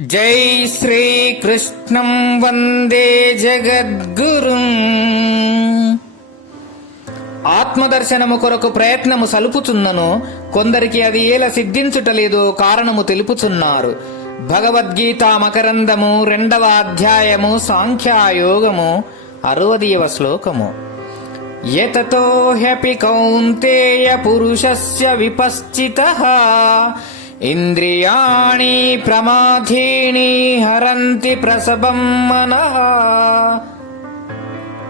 జై శ్రీకృష్ణం వందే జగద్గురుం. ఆత్మదర్శనము కొరకు ప్రయత్నము సలుపుచున్నను కొందరికి అది ఏల సిద్ధించుటలేదు కారణము తెలుపుచున్నారు. భగవద్గీత మకరందము రెండవ అధ్యాయము సాంఖ్యాయోగము అరవదియవ శ్లోకము. యతతో హ్యపి కౌంతేయ పురుషస్య విపశ్చిత. ఇంద్రియాణి ప్రమాధీని హరంతి ప్రసభం మనః.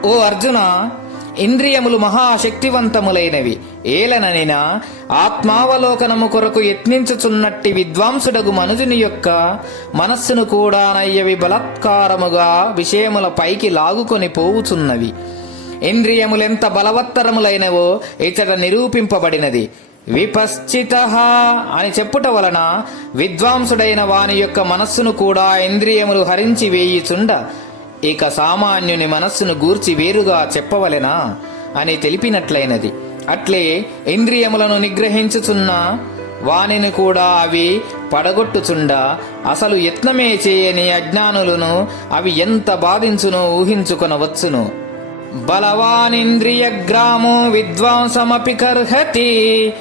ఓ అర్జున ఇంద్రియములు మహాశక్తివంతములైనవి. ఏలననిన ఆత్మావలోకనము కొరకు యత్నించుచున్నట్టి విద్వాంసుడగు మనుజుని యొక్క మనస్సును కూడా నయ్యవి బలత్కారముగా విషయముల పైకి లాగుకొని పోవుచున్నవి. ఇంద్రియములెంత బలవత్తరములైనవో ఇతడ నిరూపింపబడినది. విపశ్చిత అని చెప్పుట వలన విద్వాంసుడైన వాని యొక్క మనస్సును కూడా ఇంద్రియములు హరించి వేయిచుండ. ఇక సామాన్యుని మనస్సును గూర్చి వేరుగా చెప్పవలెనా అని తెలిపినట్లయినది అట్లే ఇంద్రియములను నిగ్రహించుచున్న వానిని కూడా అవి పడగొట్టుచుండ. అసలు యత్నమే చేయని అజ్ఞానులను అవి ఎంత బాధించునో ఊహించుకొనవచ్చును. బలవానింద్రియ గ్రామో విద్వాంసమపి కర్హతి.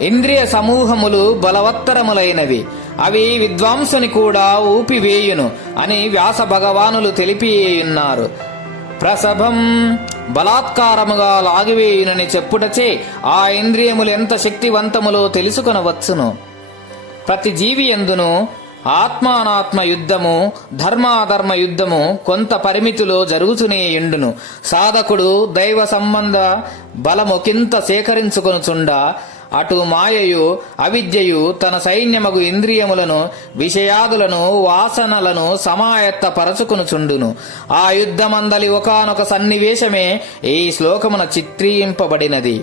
ఇంద్రియ సమూహములు బలవత్తరములైనవి. అవి విద్వాంసుని కూడా ఊపివేయును అని వ్యాస భగవానులు తెలిపియున్నారు. ప్రసభం బలాత్కారముగా లాగివేయునని చెప్పుటచే ఆ ఇంద్రియములు ఎంత శక్తివంతములో తెలుసుకొనవచ్చును. ప్రతి జీవి ఎందును? ఆత్మానాత్మ యుద్ధము ధర్మాధర్మ యుద్ధము కొంత పరిమితిలో జరుగుతూనే ఎండును సాధకుడు దైవ సంబంధ బలమొకింత సేకరించుకొనుచుండా అటు మాయయు అవిద్యయు తన సైన్యమగు ఇంద్రియములను విషయాదులను వాసనలను సమాయత్తపరచుకునుచుండును. ఆ యుద్ధమందలి ఒకానొక సన్నివేశమే ఈ శ్లోకమున చిత్రీయింపబడినది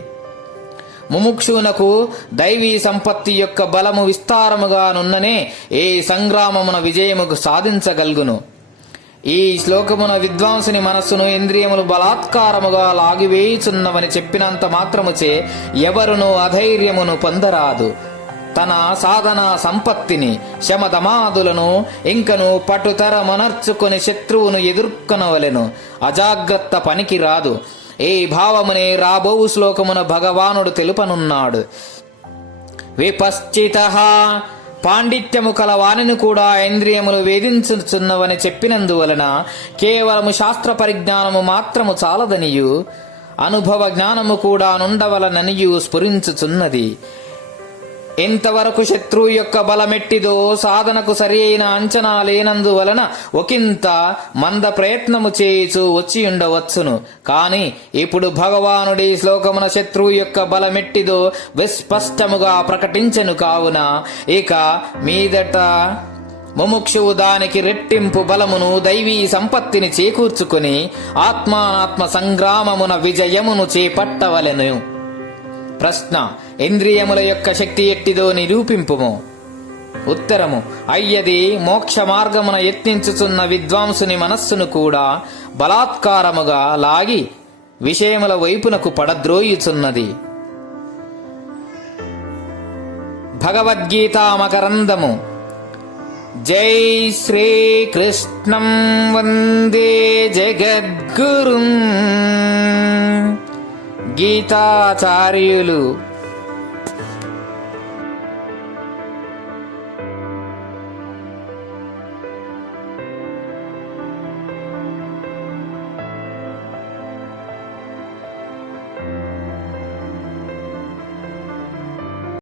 ముముక్షునకు దైవీ సంపత్తి యొక్క బలము విస్తారముగానున్ననే ఏ ఈ సంగ్రామమున విజయముకు సాధించగలుగును. ఈ శ్లోకమున విద్వాంసుని మనస్సును ఇంద్రియములు బలాత్కారముగా లాగివేయుచున్నవని చెప్పినంత మాత్రముచే ఎవరును అధైర్యమును పొందరాదు. తన సాధన సంపత్తిని శమదమాదులను ఇంకను పటుతరమనర్చుకొని శత్రువును ఎదుర్కొనవలెను. అజాగ్రత్త పనికి రాదు. ఏ భావమునే రాబోవు శ్లోకమున భగవానుడు తెలుపనున్నాడు. విపశ్చిత పాండిత్యము కలవానిని కూడా ఇంద్రియములు వేధించుచున్నవని చెప్పినందువలన కేవలము శాస్త్ర పరిజ్ఞానము మాత్రము చాలదనియు. అనుభవ జ్ఞానము కూడా నుండవలననియు స్ఫురించుచున్నది. ఎంతవరకు శత్రువు యొక్క బలమెట్టిదో సాధనకు సరి అయిన అంచనా లేనందువలన ఒకంత మంద ప్రయత్నము చేయుచు వచ్చి ఉండవచ్చును కాని ఇప్పుడు భగవానుడి శ్లోకమున శత్రువు యొక్క బలమెట్టిదో విస్పష్టముగా ప్రకటించను కావున ఇక మీదట ముముక్షువు దానికి రెట్టింపు బలమును దైవీ సంపత్తిని చేకూర్చుకుని ఆత్మానాత్మ సంగ్రామమున విజయమును చేపట్టవలెను. ప్రశ్న ఇంద్రియముల యొక్క శక్తి ఎట్టిదో నిరూపింపుము. ఉత్తరము అయ్యది మోక్ష మార్గమున యత్నించుచున్న విద్వాంసుని మనస్సును కూడా బలాత్కారముగా లాగి విషయముల వైపునకు పడద్రోయుచున్నది. భగవద్గీతామకరందము జై శ్రీకృష్ణం వందే జగద్గురుం గీతాచార్యులు